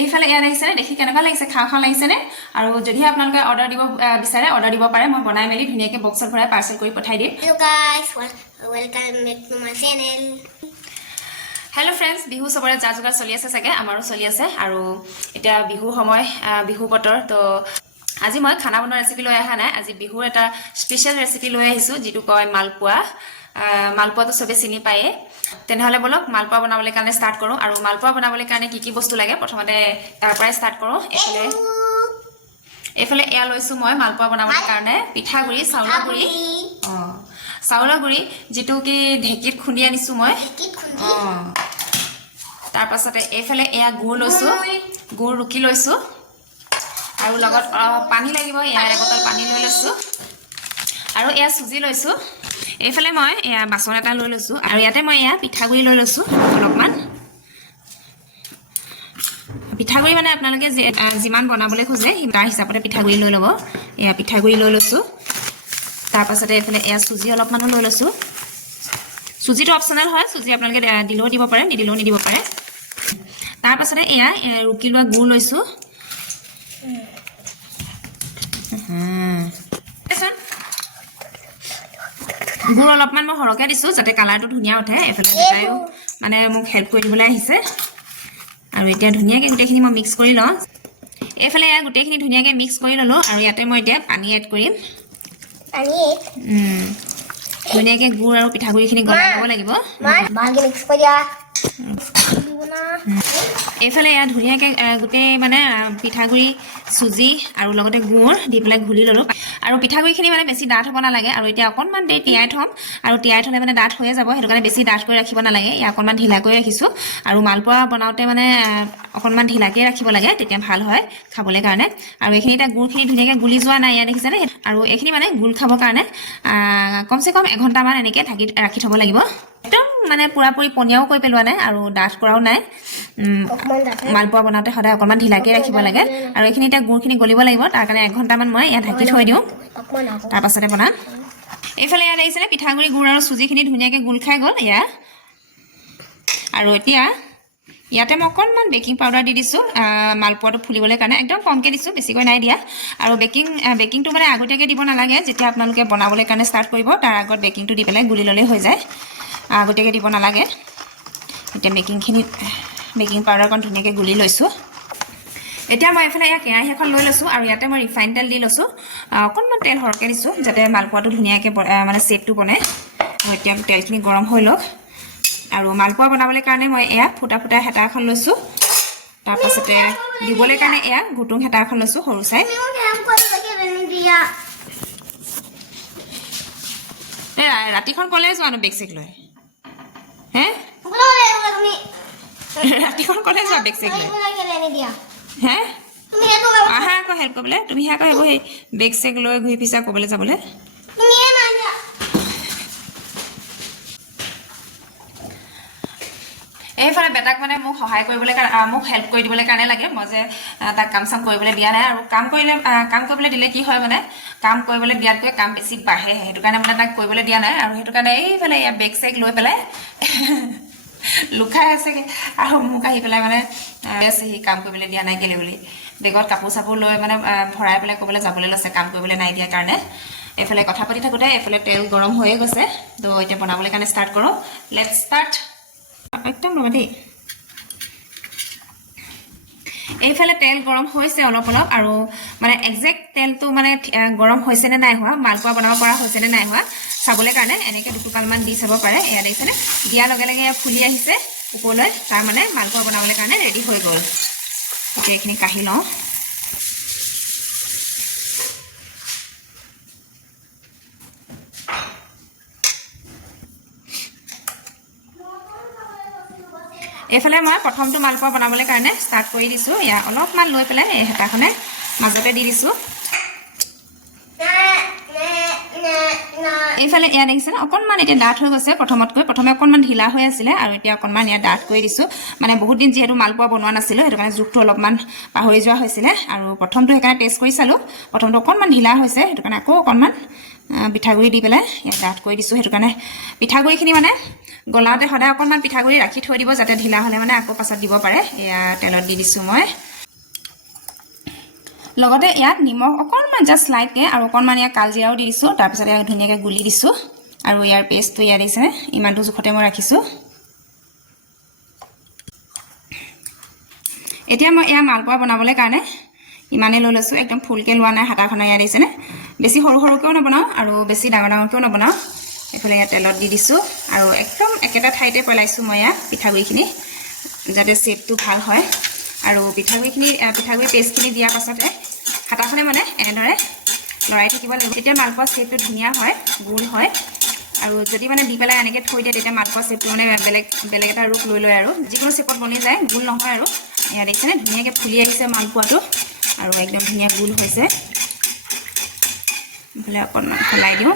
এইফালে এয়া লাগিছেনে দেখি কেনেকুৱা লাগিছে খাওঁ খাওঁ লাগিছেনে আৰু যদি আপোনালোকে অৰ্ডাৰ দিব বিচাৰে অৰ্ডাৰ দিব পাৰে মই বনাই মেলি ধুনীয়াকৈ বক্সত ভৰাই পাৰ্চেল কৰি পঠাই দিম Hello guys, welcome back to my channel. Hello' friends Bihu চবৰে যা যোগাৰ চলি আছে চাগে আমাৰো চলি আছে আৰু এতিয়া বিহু সময় বিহু বতৰ তো আজি মই খানা বনোৱা ৰেচিপি লৈ অহা নাই আজি বিহুৰ এটা স্পেচিয়েল ৰেচিপি লৈ আহিছোঁ যিটো কয় মালপোৱা মালপোৱাটো চবে চিনি পায়ে তেনেহ'লে বলক মালপোৱা বনাবলৈ কাৰণে ষ্টাৰ্ট কৰোঁ আৰু মালপোৱা বনাবলৈ কাৰণে কি কি বস্তু লাগে প্ৰথমতে তাৰ পৰাই ষ্টাৰ্ট কৰোঁ এইফালে এয়া লৈছোঁ মই মালপোৱা বনাবলৈ কাৰণে পিঠাগুড়ি চাউলৰ গুড়ি চাউলৰ গুড়ি যিটো কি ঢেঁকীত খুন্দি আনিছোঁ মই তাৰ পাছতে এইফালে এয়া গুড় লৈছোঁ গুড় ৰুকি লৈছোঁ আৰু লগত পানী লাগিব এয়া এবটল পানী লৈ লৈছোঁ আৰু এয়া চুজি লৈছোঁ এইফালে মই এয়া বাচন এটা লৈ লৈছোঁ আৰু ইয়াতে মই এয়া পিঠাগুড়ি লৈ লৈছোঁ অলপমান পিঠাগুড়ি মানে আপোনালোকে যিমান বনাবলৈ খোজে তাৰ হিচাপতে পিঠাগুড়ি লৈ ল'ব এয়া পিঠাগুড়ি লৈ লৈছোঁ তাৰ পাছতে এইফালে এয়া চুজি অলপমানো লৈ লৈছোঁ চুজিটো অপশ্যনেল হয় চুজি আপোনালোকে দিলেও দিব পাৰে নিদিলেও নিদিব পাৰে তাৰ পাছতে এয়া ৰুকি লোৱা গুড় লৈছোঁ গুড় অলপমান মই সৰহকৈ দিছোঁ যাতে কালাৰটো ধুনীয়া উঠে এইফালে দেউতায়ো মানে মোক হেল্প কৰি দিবলৈ আহিছে আৰু এতিয়া ধুনীয়াকৈ গোটেইখিনি মই মিক্স কৰি লওঁ এইফালে এয়া গোটেইখিনি ধুনীয়াকৈ মিক্স কৰি ল'লোঁ আৰু ইয়াতে মই এতিয়া পানী এড কৰিম ধুনীয়াকৈ গুড় আৰু পিঠাগুড়িখিনি গলাই ল'ব লাগিব এইফালে এয়া ধুনীয়াকৈ গোটেই মানে পিঠাগুড়ি চুজি আৰু লগতে গুড় দি পেলাই ঘুলি ল'লোঁ আৰু পিঠাগুড়িখিনি মানে বেছি ডাঠ হ'ব নালাগে আৰু এতিয়া অকণমান দেৰি তিয়াই থ'ম আৰু তিয়াই থ'লে মানে ডাঠ হৈয়ে যাব সেইটো কাৰণে বেছি ডাঠ কৰি ৰাখিব নালাগে এয়া অকণমান ঢিলা কৰি ৰাখিছোঁ আৰু মালপোৱা বনাওঁতে মানে অকণমান ঢিলাকৈ ৰাখিব লাগে তেতিয়া ভাল হয় খাবলৈ কাৰণে আৰু এইখিনি এতিয়া গুড়খিনি ধুনীয়াকৈ গুলি যোৱা নাই ইয়াত দেখিছেনে আৰু এইখিনি মানে গুল খাবৰ কাৰণে কমচে কম এঘণ্টামান এনেকৈ ঢাকি ৰাখি থ'ব লাগিব একদম মানে পুৰাপুৰি পনীয়াও কৰি পেলোৱা নাই আৰু ডাঠ কৰাও নাই মালপোৱা বনাওঁতে সদায় অকণমান ঢিলাকৈ ৰাখিব লাগে আৰু এইখিনি এতিয়া গুড়খিনি গলিব লাগিব তাৰ কাৰণে এঘণ্টামান মই ইয়াত ঢাকি থৈ দিওঁ তাৰ পাছতে বনাম এইফালে ইয়াত আহিছেনে পিঠাগুড়ি গুড় আৰু চুজিখিনি ধুনীয়াকৈ গোল খাই গ'ল এয়া আৰু এতিয়া ইয়াতে মই অকণমান বেকিং পাউডাৰ দি দিছোঁ মালপোৱাটো ফুলিবলৈ কাৰণে একদম কমকৈ দিছোঁ বেছিকৈ নাই দিয়া আৰু বেকিংটো মানে আগতীয়াকৈ দিব নালাগে যেতিয়া আপোনালোকে বনাবলৈ কাৰণে ষ্টাৰ্ট কৰিব তাৰ আগত বেকিংটো দি পেলাই গুলি ল'লেই হৈ যায় আগতীয়াকৈ দিব নালাগে এতিয়া বেকিং পাউডাৰকণ ধুনীয়াকৈ গুলি লৈছোঁ এতিয়া মই এইফালে ইয়াত কেৰাহী এখন লৈ লৈছোঁ আৰু ইয়াতে মই ৰিফাইন তেল দি লৈছোঁ অকণমান তেল সৰহকৈ দিছোঁ যাতে মালপোৱাটো ধুনীয়াকৈ মানে চেপটো বনে আৰু এতিয়া তেলখিনি গৰম হৈ লওক আৰু মালপোৱা বনাবলৈ কাৰণে মই এয়া ফুটা ফুটা হেতা এখন লৈছোঁ তাৰপাছতে দিবলৈ কাৰণে এয়া ঘুটুং হেতা এখন লৈছোঁ সৰু চাই ৰাতিখন ক'লে যোৱানো বেগ চেগ লৈ হে ৰাতিখন ক'লে যোৱা বেগ চেগ লৈ হে আহা আকৌ হেল্প কৰিবলৈ তুমিহে আকৌ সেইবোৰ সেই বেগ চেগ লৈ ঘূৰি ফুৰিছা ক'বলৈ যাবলৈ এইফালে বেটাক মানে মোক সহায় কৰিবলৈ মোক হেল্প কৰি দিবলৈ কাৰণে লাগে মই যে তাক কাম চাম কৰিবলৈ দিয়া নাই আৰু কাম কৰিবলৈ দিলে কি হয় মানে কাম কৰিবলৈ দিয়াতকৈ কাম বেছি বাঢ়ে সেইটো কাৰণে মানে তাক কৰিবলৈ দিয়া নাই আৰু সেইটো কাৰণে এইফালে ইয়াৰ বেগ চেগ লৈ পেলাই লুকাই আছেগৈ আৰু মোক আহি পেলাই মানে সি কাম কৰিবলৈ দিয়া নাই কেলে বুলি বেগত কাপোৰ চাপোৰ লৈ মানে ভৰাই পেলাই ক'বলৈ যাবলৈ লৈছে কাম কৰিবলৈ নাই দিয়াৰ কাৰণে এইফালে কথা পাতি থাকোঁতে এইফালে তেল গৰম হৈয়ে গৈছে তো এতিয়া বনাবলৈ কাৰণে ষ্টাৰ্ট কৰোঁ লেটছ ষ্টাৰ্ট একদম ৰ'বা দেই এইফালে তেল গৰম হৈছে অলপ অলপ আৰু মানে একজেক্ট তেলটো মানে গৰম হৈছেনে নাই হোৱা মালপোৱা বনাব পৰা হৈছেনে নাই হোৱা চাবলৈ কাৰণে এনেকৈ দুটুকালমান দি চাব পাৰে এয়া দেখিছেনে দিয়াৰ লগে লগে ফুলি আহিছে ওপৰলৈ তাৰ মানে মালপোৱা বনাবলৈ কাৰণে ৰেডি হৈ গ'ল এতিয়া এইখিনি কাঢ়ি লওঁ এইফালে মই প্ৰথমটো মালপোৱা বনাবলৈ কাৰণে ষ্টাৰ্ট কৰি দিছোঁ এয়া অলপমান লৈ পেলাই এই হেতাখনে মাজতে দি দিছোঁ এইফালে এয়া দেখিছেনে অকণমান এতিয়া ডাঠ হৈ গৈছে প্ৰথমে অকণমান ঢিলা হৈ আছিলে আৰু এতিয়া অকণমান ইয়াত ডাঠ কৰি দিছোঁ মানে বহুত দিন যিহেতু মালপোৱা বনোৱা নাছিলোঁ সেইটো কাৰণে জোখটো অলপমান পাহৰি যোৱা হৈছিলে আৰু প্ৰথমটো সেইকাৰণে টেষ্ট কৰি চালোঁ প্ৰথমটো অকণমান ঢিলা হৈছে সেইটো কাৰণে আকৌ অকণমান পিঠাগুড়ি দি পেলাই ইয়াত ডাঠ কৰি দিছোঁ সেইটো কাৰণে পিঠাগুড়িখিনি মানে গলাওঁতে সদায় অকণমান পিঠাগুড়ি ৰাখি থৈ দিব যাতে ঢিলা হ'লে মানে আকৌ পাছত দিব পাৰে এয়া তেলত দি দিছোঁ মই লগতে ইয়াত নিমখ অকণমান জাষ্ট লাইটকৈ আৰু অকণমান ইয়াত কালজিৰাও দি দিছোঁ তাৰপিছত ইয়াক ধুনীয়াকৈ গুলি দিছোঁ আৰু ইয়াৰ পেষ্টটো ইয়াত দিছে ইমানটো জোখতে মই ৰাখিছোঁ এতিয়া মই এয়া মালপোৱা বনাবলৈ কাৰণে ইমানে লৈ লৈছোঁ একদম ফুলকৈ লোৱা নাই হাতাখনে ইয়াত দিছেনে বেছি সৰু সৰুকৈও নবনাওঁ আৰু বেছি ডাঙৰ ডাঙৰকৈও নবনাওঁ এইফালে ইয়াত তেলত দি দিছোঁ আৰু একদম একেটা ঠাইতে পেলাইছোঁ মই ইয়াত পিঠাগুড়িখিনি যাতে শ্বেপটো ভাল হয় আৰু পিঠাগুড়ি পেষ্টখিনি দিয়াৰ পাছতে হাতাখনে মানে এনেদৰে লৰাই থাকিব লাগিব তেতিয়া মালপোৱা শ্বেপটো ধুনীয়া হয় গোল হয় আৰু যদি মানে দি পেলাই এনেকৈ থৈ দিয়ে তেতিয়া মালপোৱা শ্বেপটো মানে বেলেগ এটা ৰূপ লৈ লয় আৰু যিকোনো শ্বেপত বনি যায় গোল নহয় আৰু এয়া দেখিছেনে ধুনীয়াকৈ ফুলি আহিছে মালপোৱাটো আৰু একদম ধুনীয়া গোল হৈছে এইফালে অকণমান ফেলাই দিওঁ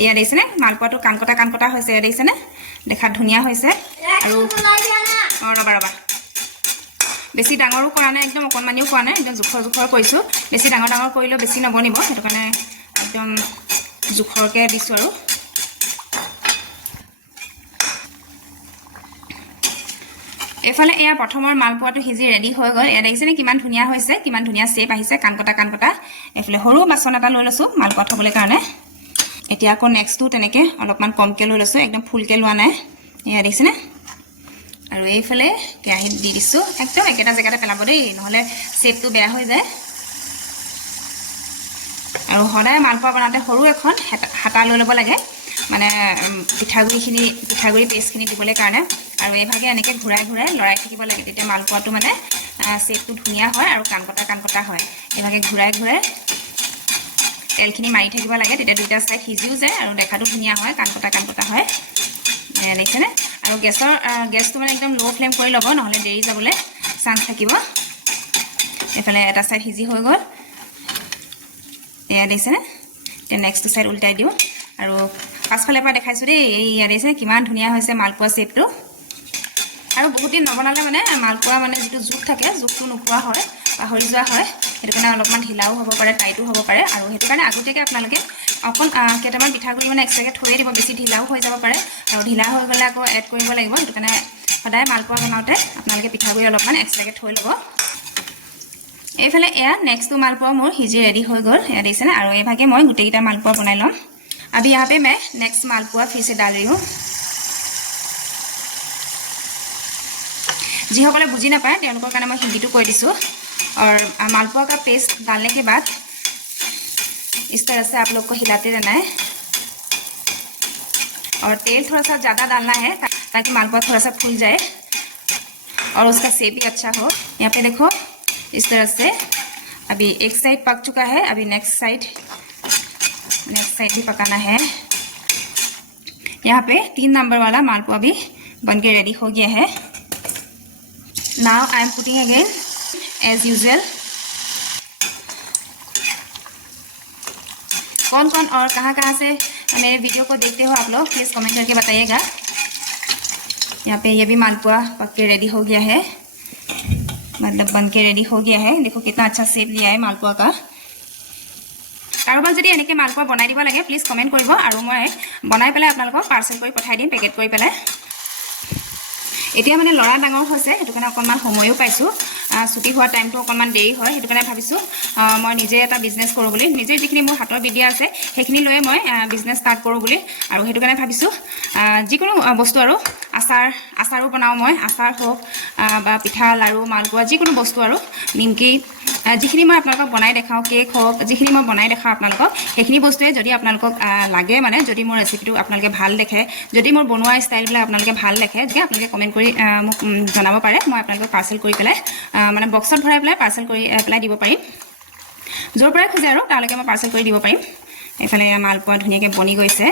এয়া দেখিছেনে মালপোৱাটো কাণকটা হৈছে এয়া দেখিছেনে দেখাত ধুনীয়া হৈছে আৰু ৰবা বেছি ডাঙৰো কৰা নাই একদম অকণমানিও কৰা নাই একদম জোখৰ কৰিছোঁ বেছি ডাঙৰ কৰিলেও বেছি নবনিব সেইটো কাৰণে একদম জোখৰকৈ দিছোঁ আৰু এইফালে এয়া প্ৰথমৰ মালপোৱাটো সিজি ৰেডি হৈ গ'ল এয়া দেখিছেনে কিমান ধুনীয়া হৈছে কিমান ধুনীয়া শ্বেপ আহিছে কাণকটা এইফালে সৰু বাচন এটা লৈ লৈছোঁ মালপোৱা থ'বলৈ কাৰণে এতিয়া আকৌ নেক্সটটো তেনেকৈ অলপমান কমকৈ লৈ লৈছোঁ একদম ফুলকৈ লোৱা নাই এয়া দেখিছেনে আৰু এইফালে কেৰাহীত দি দিছোঁ একদম একেটা জেগাতে পেলাব দেই নহ'লে শ্বেপটো বেয়া হৈ যায় আৰু সদায় মালপোৱা বনাওঁতে সৰু এখন হাতা লৈ ল'ব লাগে মানে পিঠাগুড়ি পেষ্টখিনি দিবলৈ কাৰণে আৰু এইভাগে এনেকৈ ঘূৰাই লৰাই থাকিব লাগে তেতিয়া মালপোৱাটো মানে শ্বেপটো ধুনীয়া হয় আৰু কাণকটা হয় এইভাগে ঘূৰাই তেলখিনি মাৰি থাকিব লাগে তেতিয়া দুটা চাইড সিজিও যায় আৰু দেখাটো ধুনীয়া হয় কাণকটা হয় দেখিছেনে আৰু গেছটো মানে একদম ল' ফ্লেম কৰি ল'ব নহ'লে দেৰি যাবলৈ চান্স থাকিব এইফালে এটা চাইড সিজি হৈ গ'ল এয়া দেখিছেনে এতিয়া নেক্সটটো চাইড উল্টাই দিওঁ আৰু পাছফালৰ পৰা দেখাইছোঁ দেই এয়া দেখিছেনে কিমান ধুনীয়া হৈছে মালপোৱা শ্বেপটো আৰু বহুত দিন নবনালে মানে মালপোৱা মানে যিটো জোখ থাকে জোখটো নোপোৱা হয় পাহৰি যোৱা হয় সেইটো কাৰণে অলপমান ঢিলাও হ'ব পাৰে টাইটো হ'ব পাৰে আৰু সেইটো কাৰণে আগতীয়াকৈ আপোনালোকে কেইটামান পিঠাগুড়ি মানে এক্সট্ৰাকৈ থৈয়ে দিব বেছি ঢিলাও হৈ যাব পাৰে আৰু ঢিলা হৈ গ'লে আকৌ এড কৰিব লাগিব সেইটো কাৰণে সদায় মালপোৱা বনাওঁতে আপোনালোকে পিঠাগুড়ি অলপমান এক্সট্ৰাকৈ থৈ ল'ব এইফালে এয়া নেক্সটটো মালপোৱা মোৰ সিজি ৰেডি হৈ গ'ল এয়া দেখিছেনে আৰু এইভাগে মই গোটেইকেইটা মালপোৱা বনাই ল'ম अभी यहाँ पे मैं नेक्स्ट मालपुआ फिर से डाल रही हूँ जिसको बुझी नापाय कारण मैं हिंदी কৈ দিছোঁ और मालपुआ का पेस्ट डालने के बाद इस तरह से आप लोग को हिलाते रहना है और तेल थोड़ा सा ज़्यादा डालना है ताकि मालपुआ थोड़ा सा फूल जाए और उसका शेप भी अच्छा हो यहाँ पे देखो इस तरह से अभी एक साइड पक चुका है अभी नेक्स्ट साइड भी पकाना है यहाँ पे 3 नंबर वाला मालपुआ भी बनके रेडी हो गया है now I am putting again as usual कौन और कहाँ से मेरे वीडियो को देखते हो आप लोग प्लीज़ कमेंट करके बताइएगा यहाँ पे ये भी मालपुआ पक के रेडी हो गया है मतलब बनके रेडी हो गया है देखो कितना अच्छा शेप लिया है मालपुआ का কাৰোবাক যদি এনেকৈ মালপোৱা বনাই দিব লাগে প্লিজ কমেণ্ট কৰিব আৰু মই বনাই পেলাই আপোনালোকক পাৰ্চেল কৰি পঠাই দিম পেকেট কৰি পেলাই এতিয়া মানে লৰা ডাঙৰ হৈছে সেইটো কাৰণে অকণমান সময়ও পাইছোঁ ছুটি হোৱা টাইমটো অকণমান দেৰি হয় সেইটো কাৰণে ভাবিছোঁ মই নিজে এটা বিজনেছ কৰোঁ বুলি নিজে যিখিনি মোৰ হাতৰ বিদ্যা আছে সেইখিনি লৈয়ে মই বিজনেছ ষ্টাৰ্ট কৰোঁ বুলি আৰু সেইটো কাৰণে ভাবিছোঁ যিকোনো বস্তু আৰু আচাৰো বনাওঁ মই আচাৰ হওক বা পিঠা লাড়ু মালপোৱা যিকোনো বস্তু আৰু নিমকি যিখিনি মই আপোনালোকক বনাই দেখাওঁ কেক হওক যিখিনি মই বনাই দেখাওঁ আপোনালোকক সেইখিনি বস্তুৱে যদি আপোনালোকক লাগে মানে যদি মোৰ ৰেচিপিটো আপোনালোকে ভাল দেখে যদি মোৰ বনোৱা ষ্টাইলবিলাক আপোনালোকে ভাল দেখে তেতিয়া আপোনালোকে কমেণ্ট কৰি মোক জনাব পাৰে মই আপোনালোকক পাৰ্চেল কৰি পেলাই মানে বক্সত ভৰাই পেলাই পাৰ্চেল কৰি পেলাই দিব পাৰিম য'ৰ পৰাই খোজে আৰু তালৈকে মই পাৰ্চেল কৰি দিব পাৰিম এইফালে মালপোৱা ধুনীয়াকৈ বনি গৈছে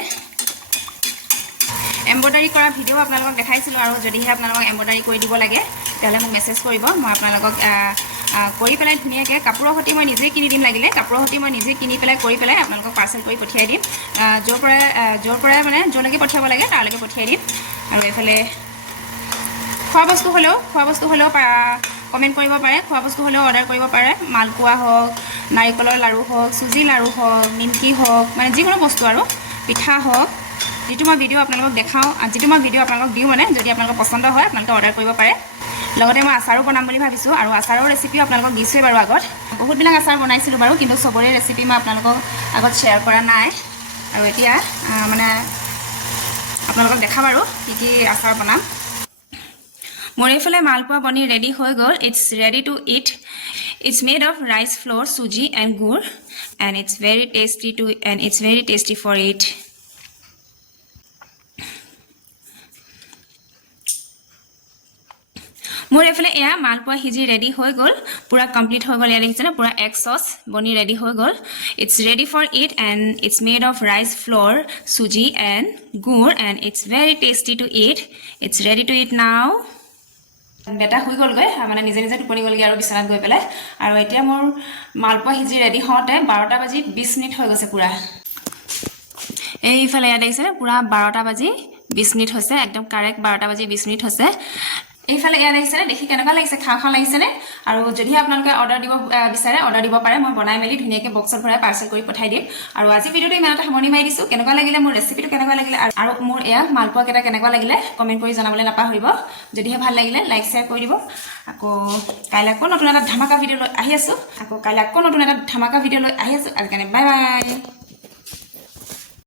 এম্ব্ৰইডাৰী কৰা ভিডিঅ' আপোনালোকক দেখাইছিলোঁ আৰু যদিহে আপোনালোকক এম্ব্ৰইডাৰী কৰি দিব লাগে তেতিয়াহ'লে মোক মেছেজ কৰিব মই আপোনালোকক কৰি পেলাই ধুনীয়াকৈ কাপোৰৰ সৈতে মই নিজে কিনি দিম লাগিলে কাপোৰৰ সৈতে মই নিজে কিনি পেলাই কৰি পেলাই আপোনালোকক পাৰ্চেল কৰি পঠিয়াই দিম য'ৰ পৰাই মানে য'লৈকে পঠিয়াব লাগে তালৈকে পঠিয়াই দিম আৰু এইফালে খোৱা বস্তু হ'লেও কমেণ্ট কৰিব পাৰে খোৱা বস্তু হ'লেও অৰ্ডাৰ কৰিব পাৰে মালপোৱা হওক নাৰিকলৰ লাড়ু হওক চুজি লাড়ু হওক নিমকি হওক মানে যিকোনো বস্তু আৰু পিঠা হওক যিটো মই ভিডিঅ' আপোনালোকক দেখাওঁ যিটো মই ভিডিঅ' আপোনালোকক দিওঁ মানে যদি আপোনালোকৰ পচন্দ হয় আপোনালোকে অৰ্ডাৰ কৰিব পাৰে লগতে মই আচাৰো বনাম বুলি ভাবিছোঁ আৰু আচাৰৰ ৰেচিপিও আপোনালোকক দিছোঁৱেই বাৰু আগত বহুতবিলাক আচাৰ বনাইছিলোঁ বাৰু কিন্তু চবৰে ৰেচিপি মই আপোনালোকক আগত শ্বেয়াৰ কৰা নাই আৰু এতিয়া মানে আপোনালোকক দেখাম আৰু কি আচাৰ বনাম মোৰ এইফালে মালপোৱা বনি ৰেডি হৈ গ'ল it's ready to eat It's made of rice flour, suji and gur and it's very tasty for it. মোৰ এফালে এয়া মালপোৱা হিজি ৰেডি হৈ গ'ল পুৰা কমপ্লিট হৈ গ'ল এয়া দেখিছেনে পুৰা এগ সস বনি ৰেডি হৈ গ'ল It's ready for it and it's made of rice flour, suji and gur and it's very tasty to eat. It's ready to eat now. বেটা হৈ গ'ল গৈ মানে নিজে নিজে টোপনি গ'লগৈ আৰু বিছনাত গৈ পেলাই আৰু এতিয়া মোৰ মালপোৱা হিজি ৰেডি হওঁতে 12টা বাজি 20 মিনিট হৈ গৈছে পুৰা এইফালে ইয়াত দেখিছেনে পুৰা 12টা বাজি 20 মিনিট হৈছে একদম কাৰেক্ট 12টা বাজি 20 মিনিট হৈছে এইফালে ইয়াত দেখিছেনে দেখি কেনেকুৱা লাগিছে খাওঁ লাগিছেনে আৰু যদি আপোনালোকে অৰ্ডাৰ দিব বিচাৰে অৰ্ডাৰ দিব পাৰে মই বনাই মেলি ধুনীয়াকৈ বক্সত ভৰাই পাৰ্চেল কৰি পঠাই দিম আৰু আজি ভিডিঅ'টো ইমানতে সামৰণি মাৰি দিছোঁ কেনেকুৱা লাগিলে মোৰ ৰেচিপিটো কেনেকুৱা লাগিলে আৰু মোৰ এয়া মালপোৱা কেইটা কেনেকুৱা লাগিলে কমেণ্ট কৰি জনাবলৈ নাপাহৰিব যদিহে ভাল লাগিলে লাইক শ্বেয়াৰ কৰি দিব আকৌ কাইলৈ আকৌ নতুন এটা ধামাকা ভিডিঅ' লৈ আহি আছোঁ আজিকাৰণে বাই বাই